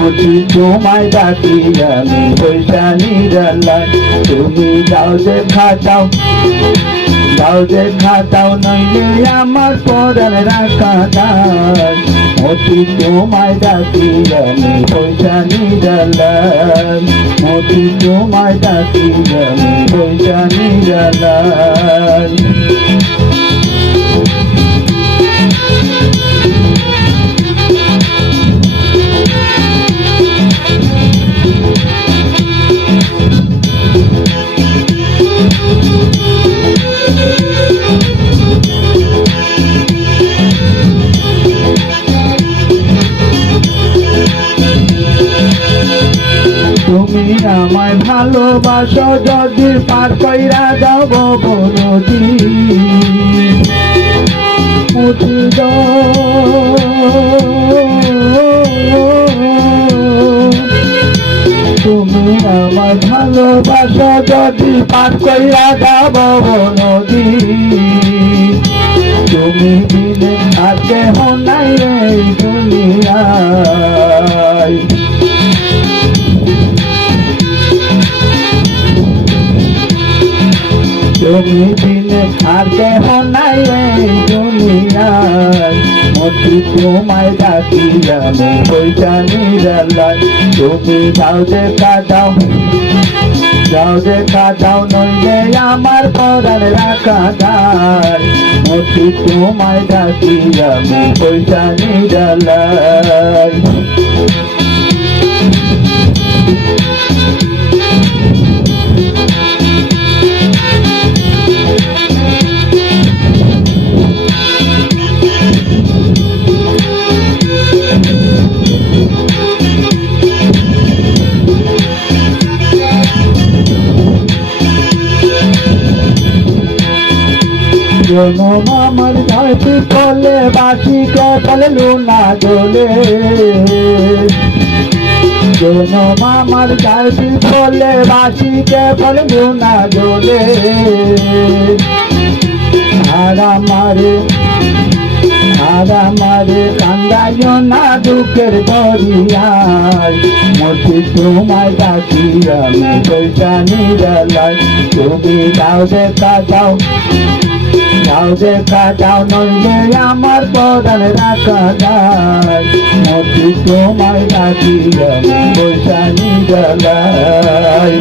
মতি তোমায় ডাকি আমি পয়সা নিরালায় তুমি যাও দেখা দাও যাও দেখা দাও নইলে আমার পরাণ রাখা দাও মতি তোমায় ডাকি আমি পয়সা নিরালায় মতি তোমায় ডাকি আমি পয়সা নিরালায় তুমি আমায় ভালোবাসো যদি পার কইরা যাব নদী মুছি তুমি আমায় ভালোবাসো যদি পার কইরা যাব নদী তুমি বিনে আর কেহ নাই এই দুনিয়ায় তুমি বিনে আর কেহ নাই এই দুনিয়ায় মতি তোমায় ডাকি আমি পয়সা নিরালায় তুমি যাও দেখা দাও যাও দেখা দাও নইলে আমার পরাণ রাখা দায় মতি তোমায় ডাকি আমি পয়সা নিরালায় জনম আমার ধরতি ফলে বাসিকে ফলে লুনা জলে জনম আমার ধরতি ফলে বাসিকে ফলে লুনা জলে আর আমারে কান্দাইও না দুঃখের দরিয়ায় মতি তোমায় ডাকি আমি পয়সা নিরালায় তুমি যাও দেখা দাও যাও দেখা দাও নইলে আমার পরাণ রাখা দায় মতি তোমায় ডাকি আমি পয়সা নিরালায়